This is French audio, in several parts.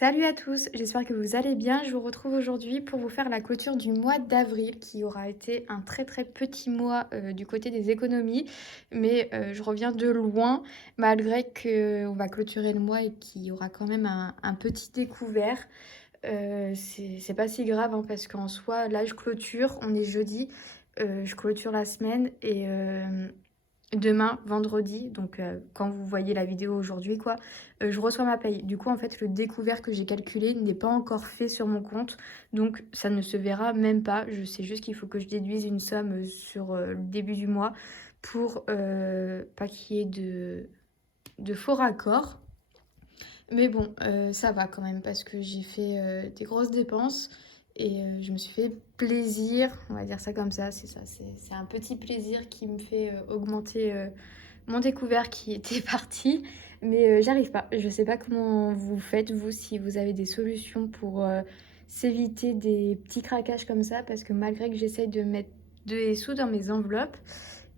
Salut à tous, j'espère que vous allez bien. Je vous retrouve aujourd'hui pour vous faire la clôture du mois d'avril qui aura été un très petit mois du côté des économies. Mais je reviens de loin malgré qu'on va clôturer le mois et qu'il y aura quand même un petit découvert. C'est pas si grave hein, parce qu'en soi, là je clôture, on est jeudi, je clôture la semaine et demain, vendredi, donc quand vous voyez la vidéo aujourd'hui, quoi, je reçois ma paye. Du coup, en fait, le découvert que j'ai calculé n'est pas encore fait sur mon compte, donc ça ne se verra même pas. Je sais juste qu'il faut que je déduise une somme sur le début du mois pour pas qu'il y ait de faux raccords. Mais bon, ça va quand même parce que j'ai fait des grosses dépenses et je me suis fait plaisir, on va dire ça comme ça, c'est ça, c'est un petit plaisir qui me fait augmenter mon découvert qui était parti, mais j'arrive pas. Je sais pas comment vous faites, vous, si vous avez des solutions pour s'éviter des petits craquages comme ça, parce que malgré que j'essaye de mettre des sous dans mes enveloppes,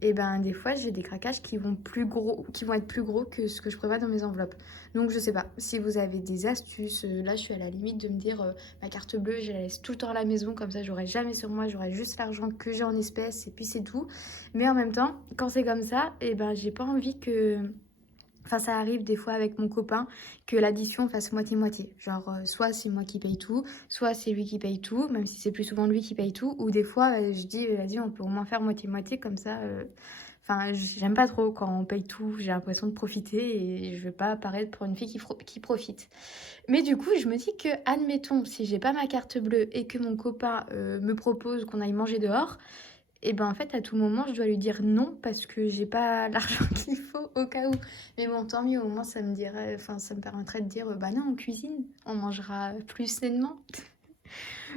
et ben des fois j'ai des craquages qui vont être plus gros que ce que je prévois dans mes enveloppes. Donc je sais pas, si vous avez des astuces, là je suis à la limite de me dire ma carte bleue je la laisse tout le temps à la maison, comme ça j'aurai jamais sur moi, j'aurai juste l'argent que j'ai en espèces et puis c'est tout. Mais en même temps, quand c'est comme ça, et ben j'ai pas envie que... Enfin, ça arrive des fois avec mon copain que l'addition fasse moitié-moitié. Genre, soit c'est moi qui paye tout, soit c'est lui qui paye tout, même si c'est plus souvent lui qui paye tout. Ou des fois, je dis, vas-y, on peut au moins faire moitié-moitié, comme ça. Enfin, j'aime pas trop quand on paye tout. J'ai l'impression de profiter et je veux pas apparaître pour une fille qui profite. Mais du coup, je me dis que, admettons, si j'ai pas ma carte bleue et que mon copain me propose qu'on aille manger dehors, et ben en fait, à tout moment, je dois lui dire non parce que j'ai pas l'argent qu'il faut au cas où. Mais bon, tant mieux, au moins ça me dirait, enfin, ça me permettrait de dire bah non, on cuisine, on mangera plus sainement.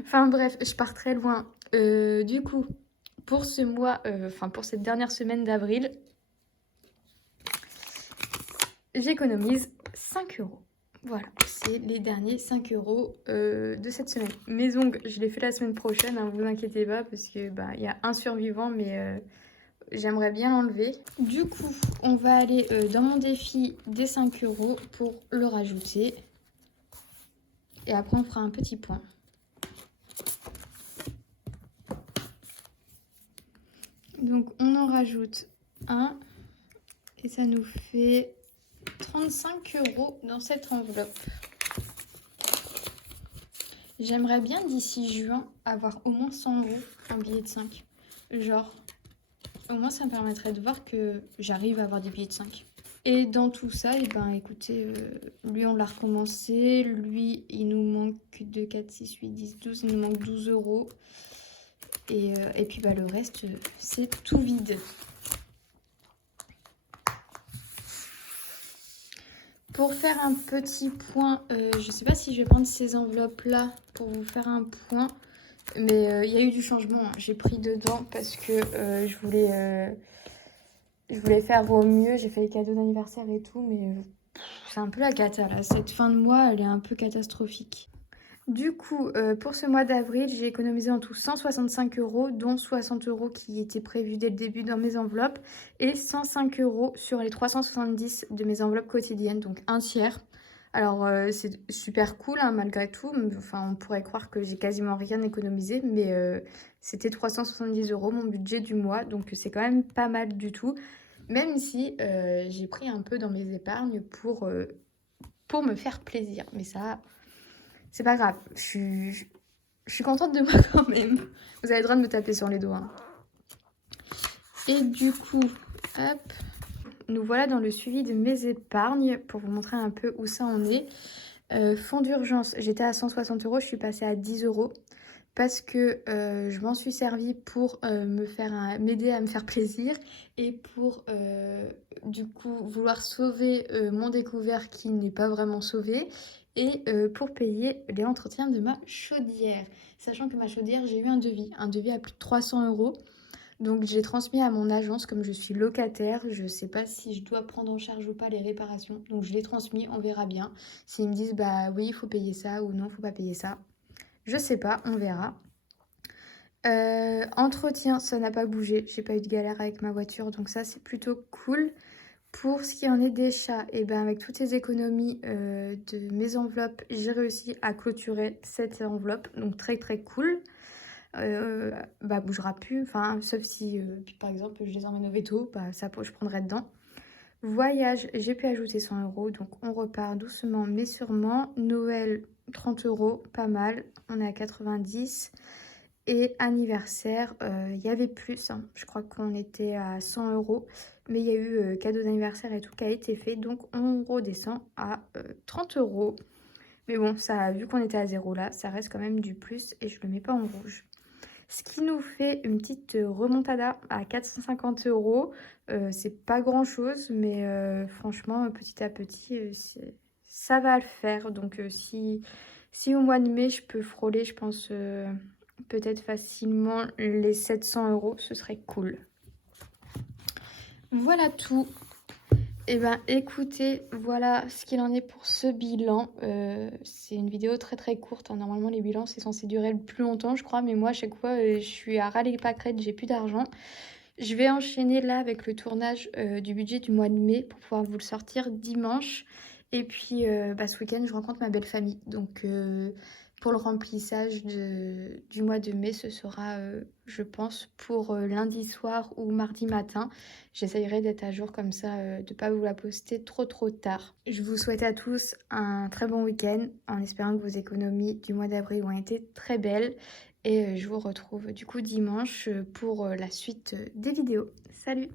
Enfin bref, je pars très loin. Du coup, pour ce mois, enfin pour cette dernière semaine d'avril, j'économise 5 euros. Voilà, c'est les derniers 5 euros de cette semaine. Mes ongles, je les fais la semaine prochaine, hein, vous inquiétez pas, parce que bah il y a un survivant, mais j'aimerais bien l'enlever. Du coup, on va aller dans mon défi des 5 euros pour le rajouter. Et après, on fera un petit point. Donc, on en rajoute un. Et ça nous fait 35 euros dans cette enveloppe. J'aimerais bien d'ici juin avoir au moins 100 euros en billets de 5. Genre, au moins ça me permettrait de voir que j'arrive à avoir des billets de 5. Et dans tout ça, et ben écoutez, lui on l'a recommencé, lui il nous manque 2, 4, 6, 8, 10, 12, il nous manque 12 euros. Et puis bah, le reste, c'est tout vide. Pour faire un petit point, je sais pas si je vais prendre ces enveloppes-là pour vous faire un point. Mais il y a eu du changement, hein. J'ai pris dedans parce que je voulais faire au mieux. J'ai fait les cadeaux d'anniversaire et tout, mais c'est un peu la cata là. Cette fin de mois, elle est un peu catastrophique. Du coup, pour ce mois d'avril, j'ai économisé en tout 165 euros, dont 60 euros qui étaient prévus dès le début dans mes enveloppes, et 105 euros sur les 370 de mes enveloppes quotidiennes, donc un tiers. Alors, c'est super cool, hein, malgré tout. Enfin, on pourrait croire que j'ai quasiment rien économisé, mais c'était 370 euros mon budget du mois, donc c'est quand même pas mal du tout. Même si j'ai pris un peu dans mes épargnes pour me faire plaisir. Mais ça, c'est pas grave. Je suis contente de moi quand même. Vous avez le droit de me taper sur les doigts, hein. Et du coup, hop, nous voilà dans le suivi de mes épargnes pour vous montrer un peu où ça en est. Fonds d'urgence, j'étais à 160 euros, je suis passée à 10 euros parce que je m'en suis servi pour m'aider à me faire plaisir et pour du coup vouloir sauver mon découvert qui n'est pas vraiment sauvé et pour payer les entretiens de ma chaudière. Sachant que ma chaudière, j'ai eu un devis à plus de 300 euros. Donc j'ai transmis à mon agence comme je suis locataire. Je ne sais pas si je dois prendre en charge ou pas les réparations. Donc je l'ai transmis, on verra bien. S'ils me disent bah oui, il faut payer ça ou non, il faut pas payer ça. Je sais pas, on verra. Entretien, ça n'a pas bougé. J'ai pas eu de galère avec ma voiture, donc ça c'est plutôt cool. Pour ce qui en est des chats, et ben avec toutes ces économies de mes enveloppes, j'ai réussi à clôturer cette enveloppe, donc très très cool. Bah bougera plus, enfin sauf si par exemple je les emmène au veto, bah ça je prendrai dedans. Voyage, j'ai pu ajouter 100 €, donc on repart doucement mais sûrement. Noël, 30 €, pas mal, on est à 90. Et anniversaire, il y avait plus, hein. Je crois qu'on était à 100 €, mais il y a eu cadeau d'anniversaire et tout qui a été fait, donc on redescend à 30 €. Mais bon, ça, vu qu'on était à zéro là, ça reste quand même du plus et je le mets pas en rouge. Ce qui nous fait une petite remontada à 450 €. C'est pas grand-chose, mais franchement, petit à petit, ça va le faire. Donc si au mois de mai, je peux frôler, je pense, peut-être facilement les 700 €, ce serait cool. Voilà tout. Eh ben écoutez, voilà ce qu'il en est pour ce bilan. C'est une vidéo très très courte, hein. Normalement les bilans c'est censé durer le plus longtemps je crois, mais moi à chaque fois je suis à ras les pâquerettes, j'ai plus d'argent. Je vais enchaîner là avec le tournage du budget du mois de mai pour pouvoir vous le sortir dimanche. Et puis bah, ce week-end je rencontre ma belle famille. Donc pour le remplissage du mois de mai, ce sera je pense pour lundi soir ou mardi matin. J'essayerai d'être à jour comme ça, de ne pas vous la poster trop trop tard. Et je vous souhaite à tous un très bon week-end en espérant que vos économies du mois d'avril ont été très belles. Et je vous retrouve du coup dimanche pour la suite des vidéos. Salut!